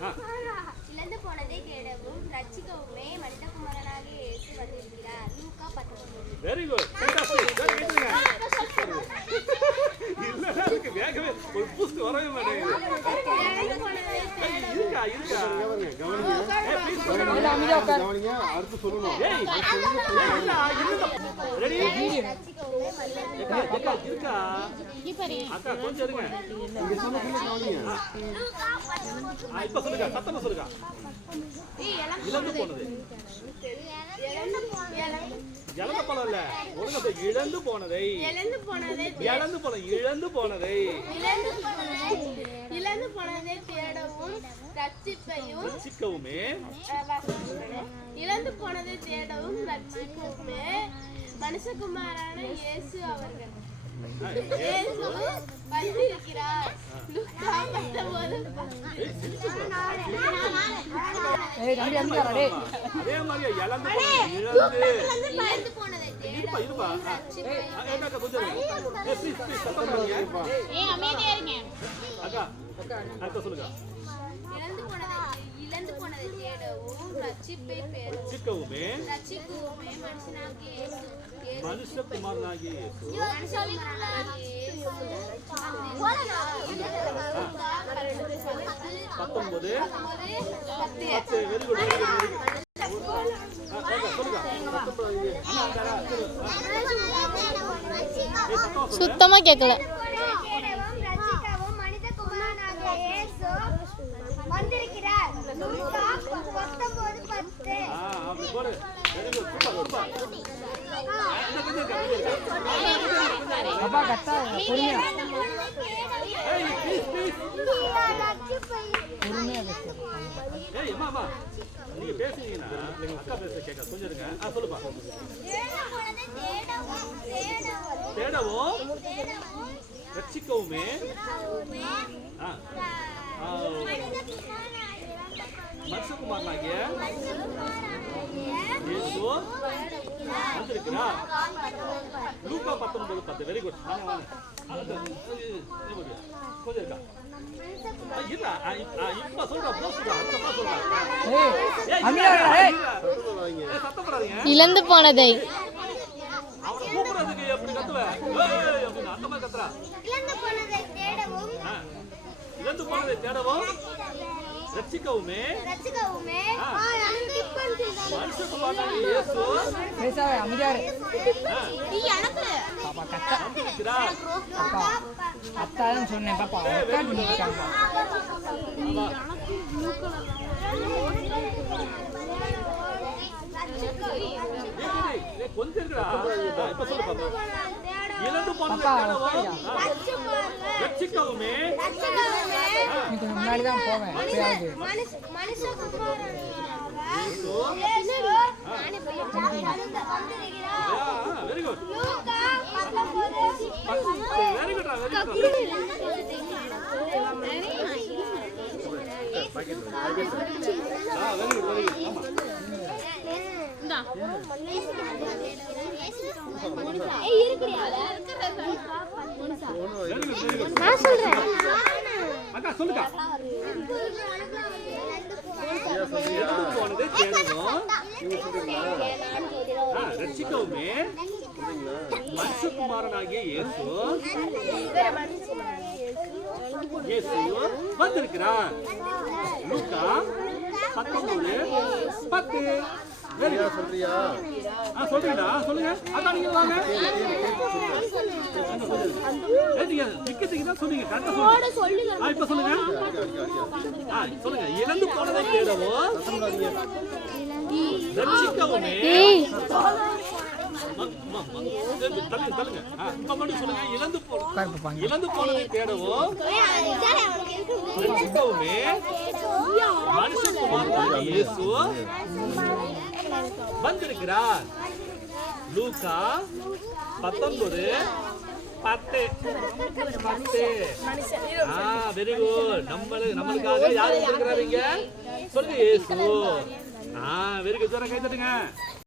இழந்து போனதை தேடவும் ரட்சிக்கவுமே மனிதகுமாரனாகிய இயேசு வந்திருக்கிறார். லூக்கா 19. Very good. இல்ல அதுக்கு வேகவே ஒரு பூஸ்ட் வரவே மாட்டேங்குது. இருக்கா கவனிங்க அடுத்து சொல்லணும். ஏய் ரெடி இருக்கா அக்கா கொஞ்சம் இருங்க. இங்க சொல்லுங்க கவனிங்க. இப்ப சொல்லுங்க சத்தமா சொல்லுங்க. இழந்து போனது இழந்து பழம் இல்ல ஒழுங்கா இழந்து போனதை தேடவும் ரட்சிக்கவுமே இழந்து போனதை தேடவும் ரட்சிக்கவுமே மனுஷகுமாரான இயேசு அவர்கள் வந்திருக்கிறார். லூக்கா 19. அதே மாதிரியா இழந்து போனதை இருப்பா அக்கா சொல்லுங்க. இழந்து போனதை தேடவும் ரட்சிக்கவுமே மனுஷகுமாரனாகிய இயேசு 19 வெரி குட் சுத்தமா கேட்கல. நீங்க பேசுனீங்கன்னா அக்கா பேச கேட்க கொஞ்சம் இருங்க. சொல்லுப்பா. தேடவும் ரட்சிக்கவுமே மனுஷகுமாரனாகிய இயேசு வந்திருக்கிறார். லூக்கா 19:10. Very good. கொஞ்சம் இருக்கா இப்ப இழந்து போனதை கூப்பிடுறதுக்கு எப்படி கத்துவ அந்த மாதிரி கத்துறா. இழந்து போனதை தேடவும் ரட்சிக்கவுமே மனுஷகுமாரனாகிய இயேசு வந்திருக்கிறார். அத்தான் சொன்னேன் பாப்பா கொஞ்சம் இருக்கா. இப்ப சொல்லு பாப்பா. இழந்து போனதை தேடவும் ரட்சிக்கவுமே முன்னாடி தான் போவேன். வெரி குட் வெரி குட் அக்கா சொல்லுக்கா. போனதை தேடவும் ரட்சிக்கவுமே மனுஷகுமாரனாகிய இயேசு வந்திருக்கிறார். லூக்கா 19:10. சொல்றீங்களா சொல்லுங்க. அதான் நீங்க வாங்க. சொன்னீங்க இப்ப சொல்லுங்க. சொல்லுங்க. இழந்து போனதை தேடவும் ரட்சிக்கவுமே தள்ளுங்க. இப்ப மட்டும் சொல்லுங்க. இழந்து போனதை தேடவும் ரட்சிக்கவுமே மனுஷகுமாரனாகிய இயேசு வந்திருக்கிறார். லூக்கா 19:10. Very good. நம்மளுக்காக யார் வந்திருக்கிறாருங்க? சொல்லுங்க இயேசு. Very good. கை தட்டுங்க.